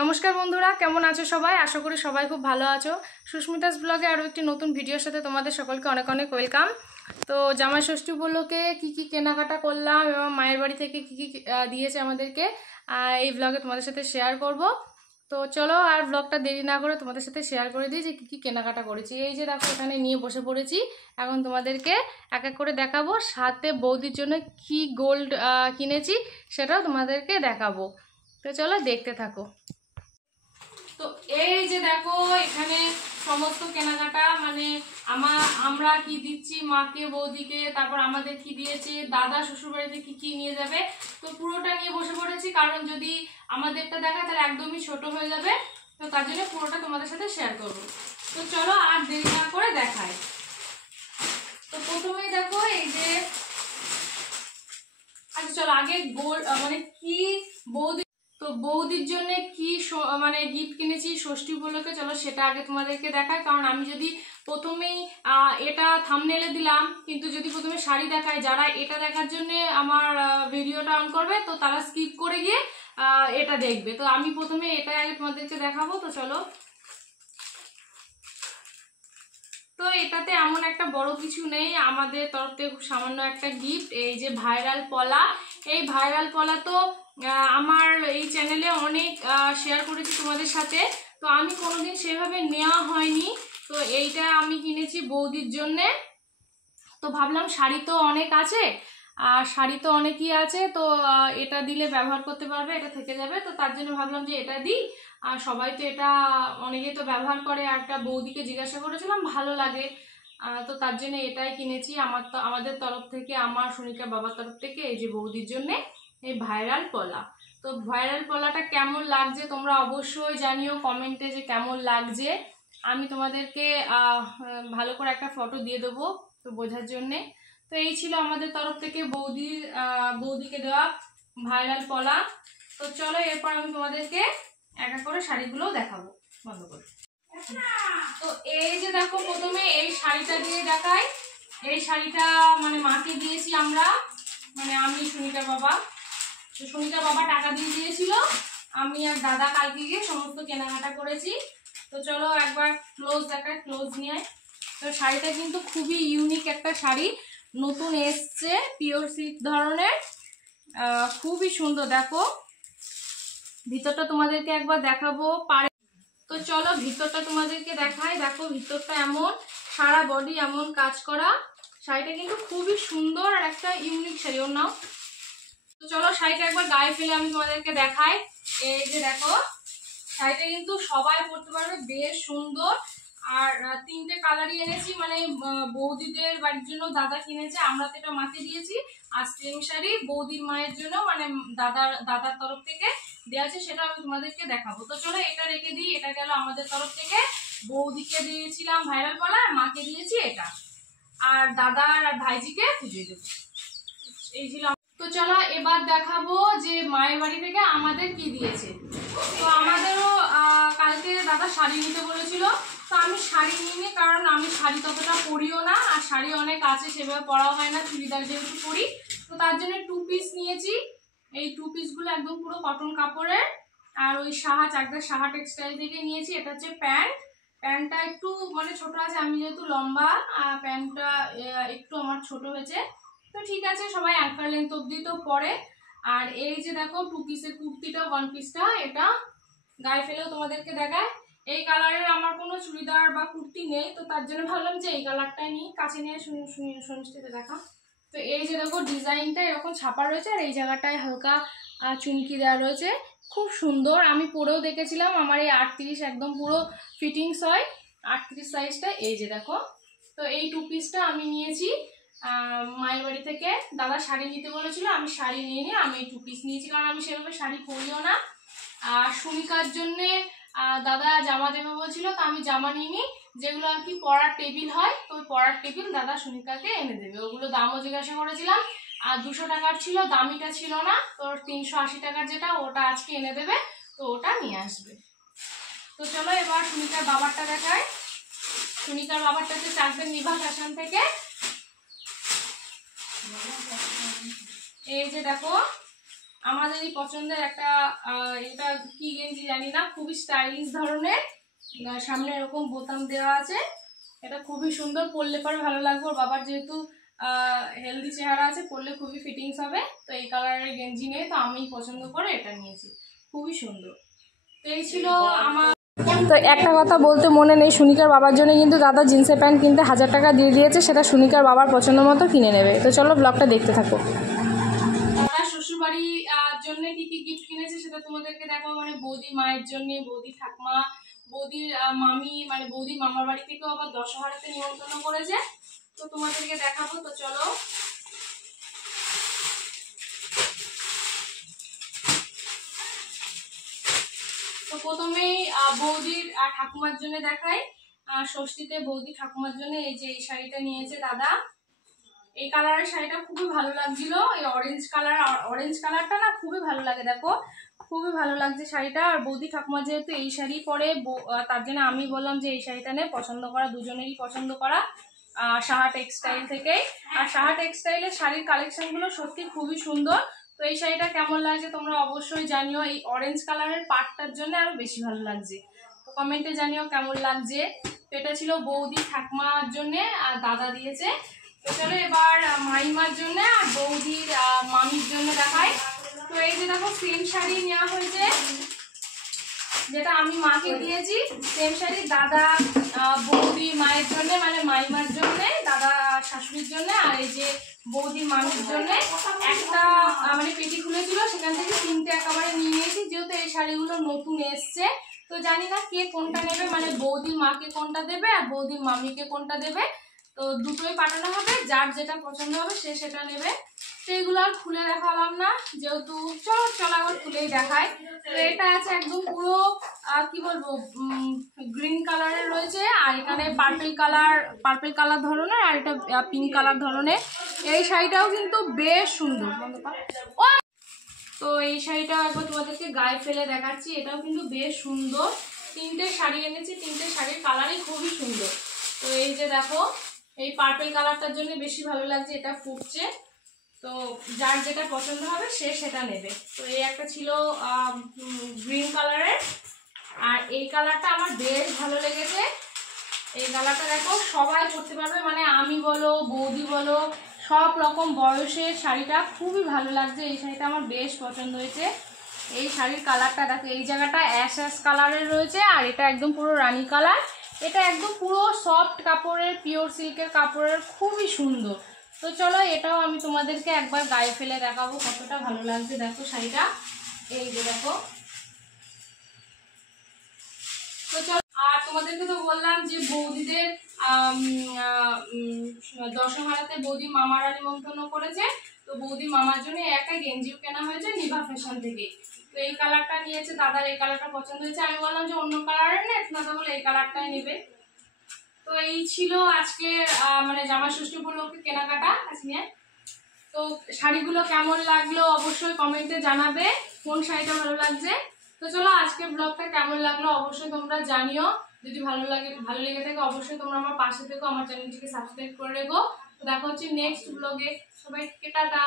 নমস্কার বন্ধুরা, কেমন আছো সবাই? আশা করি সবাই খুব ভালো আছো। সুস্মিতাস ব্লগে আরও একটি নতুন ভিডিওর সাথে তোমাদের সকলকে অনেক অনেক ওয়েলকাম। তো জামাই ষষ্ঠী উপলক্ষে কী কী কেনাকাটা করলাম এবং মায়ের বাড়ি থেকে কী কী দিয়েছে আমাদেরকে এই ব্লগে তোমাদের সাথে শেয়ার করব। তো চলো আর ব্লগটা দেরি না করে তোমাদের সাথে শেয়ার করে দিই যে কী কী কেনাকাটা করেছি। এই যে দেখো এখানে নিয়ে বসে পড়েছি, এখন তোমাদেরকে এক এক করে দেখাবো, সাথে বৌদির জন্য কি গোল্ড কিনেছি সেটাও তোমাদেরকে দেখাবো। তো চলো দেখতে থাকো। তো এই যে দেখো এখানে সমস্ত কেনাকাটা, মানে আমরা কি দিচ্ছি মাকে বৌদিকে, তারপর আমাদের কি দিয়েছে, দাদা শ্বশুরবাড়িতে কি কি নিয়ে যাবে, তো পুরোটা নিয়ে বসে পড়েছি। কারণ যদি আমাদেরটা দেখা তাহলে একদমই ছোট হয়ে যাবে, তো তার জন্য পুরোটা তোমাদের সাথে শেয়ার করবো। তো চলো আর দেরি না করে দেখাই। তো প্রথমেই দেখো এই যে, আচ্ছা চলো আগে মানে কি বৌদি, তো বৌদির জন্য কি মানে গিফট কিনেছি ষষ্ঠী উপলক্ষে, চলো সেটা আগে তোমাদেরকে দেখাই। কারণ আমি যদি প্রথমেই এটা থাম্বনেলে দিলাম, কিন্তু যদি প্রথমে শাড়ি দেখাই, যারা এটা দেখার জন্য আমার ভিডিওটা অন করবে তো তারা স্কিপ করে গিয়ে এটা দেখবে। তো আমি প্রথমে এটা আগে তোমাদেরকে দেখাবো। তো চলো, তো এটাতে এমন একটা বড় কিছু নেই, আমাদের তরফ থেকে খুব সামান্য একটা গিফট। এই যে ভাইরাল পলা, এই ভাইরাল পলা তো আমার এই চ্যানেলে অনেক শেয়ার করেছি তোমাদের সাথে, তো আমি কোনোদিন সেভাবে নেওয়া হয়নি। তো এইটা আমি কিনেছি বৌদির জন্যে। তো ভাবলাম শাড়ি তো অনেক আছে, আর শাড়ি তো অনেকই আছে, তো এটা দিলে ব্যবহার করতে পারবে, এটা থেকে যাবে, তো তার জন্য ভাবলাম যে এটা দিই। আর সবাই তো এটা অনেকেই তো ব্যবহার করে, আর একটা বৌদিকে জিজ্ঞাসা করেছিলাম ভালো লাগে, তো তার জন্য এটাই কিনেছি। আমাদের তরফ থেকে, আমার সুনিকা বাবার তরফ থেকে এই যে বৌদির জন্য এই ভাইরাল পলা। তো ভাইরাল পলাটা কেমন লাগছে তোমরা অবশ্যই জানিও কমেন্টে যে কেমন লাগছে। আমি তোমাদেরকে ভালো করে একটা ফটো দিয়ে দেবো তো বোঝার জন্যে। তো এই ছিল আমাদের তরফ থেকে বৌদিকে দেওয়া ভাইরাল পলা। তো চলো এরপর আমি তোমাদেরকে এক এক করে শাড়িগুলো দেখাবো। বন্ধ করে। তো এই যে দেখো প্রথমে এই শাড়িটা দিয়ে দেখাই। এই শাড়িটা মানে মাকে দিয়েছি আমরা, মানে আমি সুনিতার বাবা, তো সুনিতার বাবা টাকা দিয়ে দিয়েছিল, আমি আর দাদা কালকে গিয়ে সমস্ত কেনাকাটা করেছি। তো চলো একবার ক্লোজ দেখায়, ক্লোজ নিয়ে। তো শাড়িটা কিন্তু খুবই ইউনিক একটা শাড়ি, নতুন এসছে, পিওর সিল্ক ধরনের, খুবই সুন্দর। দেখো ভিতরটা তোমাদেরকে একবার দেখাবো পারে। তো চলো ভিতরটা তোমাদেরকে দেখাই। দেখো ভিতরটা এমন, সারা বডি এমন কাজ করা, শাড়িটা কিন্তু খুবই সুন্দর আর একটা ইউনিক শাড়ি। ওর নাও। তো চলো শাড়িটা একবার গায়ে ফেলে আমি তোমাদেরকে দেখাই। এই যে দেখো শাড়িটা কিন্তু সবাই পরতে পারবে, বেশ সুন্দর। আর তিনটে কালারই এনেছি, মানে বৌদিদের বাড়ির জন্য দাদা কিনেছে, আমরা তো এটা মাকে দিয়েছি। আর সেম শাড়ি বৌদির মায়ের জন্য, মানে দাদার তরফ থেকে দেওয়া আছে, সেটা আমি তোমাদেরকে দেখাবো। তো চলো এটা রেখে দিই। এটা গেল আমাদের তরফ থেকে, বৌদিকে দিয়েছিলাম ভাইরাল পলা, আর মাকে দিয়েছি এটা, আর দাদার আর ভাইজিকে পুজো দেবো। এই ছিল। তো চলো এবার দেখাবো যে মায়ের বাড়ি থেকে আমাদের কি দিয়েছে। তো আমাদেরও কালকে দাদা শাড়ি নিতে বলেছিল, তো আমি শাড়ি নিইনি, কারণ আমি শাড়ি ততটা পরিও না, আর শাড়ি অনেক আছে সেভাবে পরাও হয় না, চুড়িদার যেহেতু পরি। তো তার জন্য 2 পিস নিয়েছি। এই 2 পিসগুলো একদম পুরো কটন কাপড়ের, আর ওই চাকদা সাহা টেক্সটাইল থেকে নিয়েছি। এটা হচ্ছে প্যান্টটা একটু মানে ছোট আছে, আমি যেহেতু লম্বা, প্যান্টটা একটু আমার ছোট হয়েছে, তো ঠিক আছে, সবাই অ্যাঙ্কার লেন্থ অব্দি তো পরে। আর এই যে দেখো 2 পিসের কুর্তিটা, 1 পিসটা, এটা গায়ে ফেলেও তোমাদেরকে দেখায়। এই কালারের আমার কোনো চুড়িদার বা কুর্তি নেই, তো তার জন্য ভাবলাম যে এই কালারটাই নিই। কাছে নিয়ে সুমিষ্টিতে দেখা। তো এই যে দেখো ডিজাইনটা এরকম ছাপা রয়েছে, আর এই জায়গাটায় হালকা চুমকি দেওয়া রয়েছে, খুব সুন্দর। আমি পরেও দেখেছিলাম, আমার এই 38 একদম পুরো ফিটিংস হয়, 38 সাইজটা। এই যে দেখো, তো এই 2 পিসটা আমি নিয়েছি মায়ের বাড়ি থেকে। দাদা শাড়ি নিতে বলেছিল, আমি শাড়ি নিয়ে নিয়ে আমি এই 2 পিস নিয়েছি, কারণ আমি সেভাবে শাড়ি পরিও না। আর সুমিকার জন্যে দাদা জামা দেবে বলছিল, তো আমি জামা নিইনি, যেগুলো আর কি পরার টেবিল হয়, তো ওই পরার টেবিল দাদা সুমিকাকে এনে দেবে। ওগুলো দামও জিজ্ঞাসা করেছিলাম, আর 200 টাকার ছিল, দামিটা ছিল না, তো 380 টাকার যেটা ওটা আজকে এনে দেবে, তো ওটা নিয়ে আসবে। তো চলো এবার সুমিকার বাবারটা দেখায়। সুমিকার বাবারটা হচ্ছে চাকদের নিভা ফ্যাশন থেকে। এই যে দেখো আমাদেরই পছন্দের একটা এটা কি গেঞ্জি জানি না, খুবই স্টাইলিশ ধরনের, সামনে এরকম বোতাম দেওয়া আছে। এটা খুবই সুন্দর, পরলে পরে ভালো লাগবে। ওর বাবার যেহেতু হেলদি চেহারা আছে, পরলে খুবই ফিটিংস হবে। তো এই কালারের গেঞ্জি নিয়ে তো আমি পছন্দ করে এটা নিয়েছি, খুবই সুন্দর। তো এই ছিল আমার। তো একটা কথা বলতে মনে নেই, সুনিকার বাবার জন্য কিন্তু দাদা জিন্সের প্যান্ট কিনতে 1000 টাকা দিয়ে দিয়েছে, সেটা সুনিকার বাবার পছন্দ মতো কিনে নেবে। তো চলো ব্লগটা দেখতে থাকো। দাদা শ্বশুরবাড়ির জন্য কি কি গিফট কিনেছে সেটা তোমাদেরকে দেখাবো। মানে বৌদি মায়ের জন্য, বৌদি ঠাকুমা, বৌদির মামি, মানে বৌদি মামার বাড়ি থেকেও আবার দশহরাতে নিমন্ত্রণ করেছে, তো তোমাদেরকে দেখাবো। তো চলো। তো প্রথমেই বৌদির ঠাকুমার জন্য দেখাই। ষষ্ঠীতে বৌদি ঠাকুমার জন্য এই যে এই শাড়িটা নিয়েছে দাদা। এই কালারের শাড়িটা খুবই ভালো লাগছিল, এই অরেঞ্জ কালারটা না খুবই ভালো লাগে, দেখো খুবই ভালো লাগছে শাড়িটা। আর বৌদি ঠাকুমা যেহেতু এই শাড়ি পরে, তার জন্য আমি বললাম যে এই শাড়িটা নিয়ে পছন্দ করা, দুজনেরই পছন্দ করা সাহা টেক্সটাইল থেকে। আর সাহা টেক্সটাইলের শাড়ির কালেকশনগুলো সত্যি খুবই সুন্দর। তো এই শাড়িটা কেমন লাগছে তোমরা অবশ্যই জানিও। এই অরেঞ্জ কালারের পাটটার জন্য আরো বেশি ভালো লাগছে, তো কমেন্টে জানিও কেমন লাগছে। তো এটা ছিল বৌদি ঠাকুমার জন্য আর দাদা দিয়েছে। তো চলো এবার মাইমার জন্য আর বৌদির মামির জন্য দেখাই। তো এই যে দেখো সেম শাড়ি নেওয়া হয়েছে, যেটা আমি মাকে দিয়েছি, সেম শাড়ি দাদা বৌদি মায়ের জন্য, মানে মাইমার জন্য, দাদা শাশুড়ির জন্য, আর এই যে বৌদি মামির জন্য একটা মানে পেটি খুলেছিল, সেখান থেকে 3টে একেবারে নিয়ে নিয়েছি, যেহেতু এই শাড়িগুলো নতুন এসছে। তো জানি না কে কোনটা নেবে, মানে বৌদি মাকে কোনটা দেবে আর বৌদি মামিকে কোনটা দেবে। তো দুটোই পাঠানো হবে, যার যেটা পছন্দ হবে সে সেটা নেবে। তো এগুলো আর খুলে দেখালাম না, যেহেতু চলো আবার খুলেই দেখায়। তো এটা আছে একদম পুরো কি বলবো গ্রিন কালারের রয়েছে, আর এখানে পার্পল কালার ধরনের, আর এটা পিঙ্ক কালার ধরনের। এই শাড়িটাও কিন্তু বেশ সুন্দর। তো এই শাড়িটাও একবার তোমাদেরকে গায়ে ফেলে দেখাচ্ছি, এটাও কিন্তু বেশ সুন্দর। 3টে শাড়ি এনেছি, 3টে শাড়ির কালারই খুবই সুন্দর। তো এই যে দেখো, এই পার্পল কালারটার জন্য বেশি ভালো লাগছে, এটা ফুটছে। তো যার যেটা পছন্দ হবে সে সেটা নেবে। তো এই একটা ছিল গ্রিন কালারের, আর এই কালারটা আমার বেশ ভালো লেগেছে। এই কালারটা দেখো সবাই পরতে পারবে, মানে আমি বলো বৌদি বলো, সব রকম বয়সের শাড়িটা খুবই ভালো লাগছে। এই শাড়িটা আমার বেশ পছন্দ হয়েছে। এই শাড়ির কালারটা দেখো, এই জায়গাটা অ্যাশ কালারের রয়েছে, আর এটা একদম পুরো রানী কালার। এটা একদম পুরো সফট কাপড়ের, পিওর সিল্কের কাপড়ের, খুবই সুন্দর। তো চলো এটাও আমি তোমাদেরকে একবার গায়ে ফেলে দেখাবো কতটা ভালো লাগছে। দেখো শাড়িটা, এই যে দেখো। তো চলো, আর তোমাদেরকে তো বললাম যে বৌদিদের দশহরাতে বৌদি মামারা নিমন্ত্রণ করেছে, তো বৌদি মামার জন্য একটা গেঞ্জিও কেনা হয়েছে নিভা ফ্যাশন থেকে। তো এই কালারটা নিয়েছে দাদার, এই কালারটা পছন্দ হয়েছে। আমি বললাম যে অন্য কালারের নেই, দাদা বলে এই কালারটাই নেবে। তো এই ছিল আজকে মানে জামা ষষ্ঠী উপলক্ষে কেনাকাটা আজকে। তো শাড়িগুলো কেমন লাগলো অবশ্যই কমেন্টে জানাবে, কোন শাড়িটা ভালো লাগছে। তো চলো আজকে ব্লগটা কেমন লাগলো অবশ্যই তোমরা জানিও। যদি ভালো লেগে থাকে অবশ্যই তোমরা আমার পাশে থেকো, আমার চ্যানেলটিকে সাবস্ক্রাইব করে রেখো। তো দেখা হচ্ছে নেক্সট ব্লগে, সবাইকে টাটা।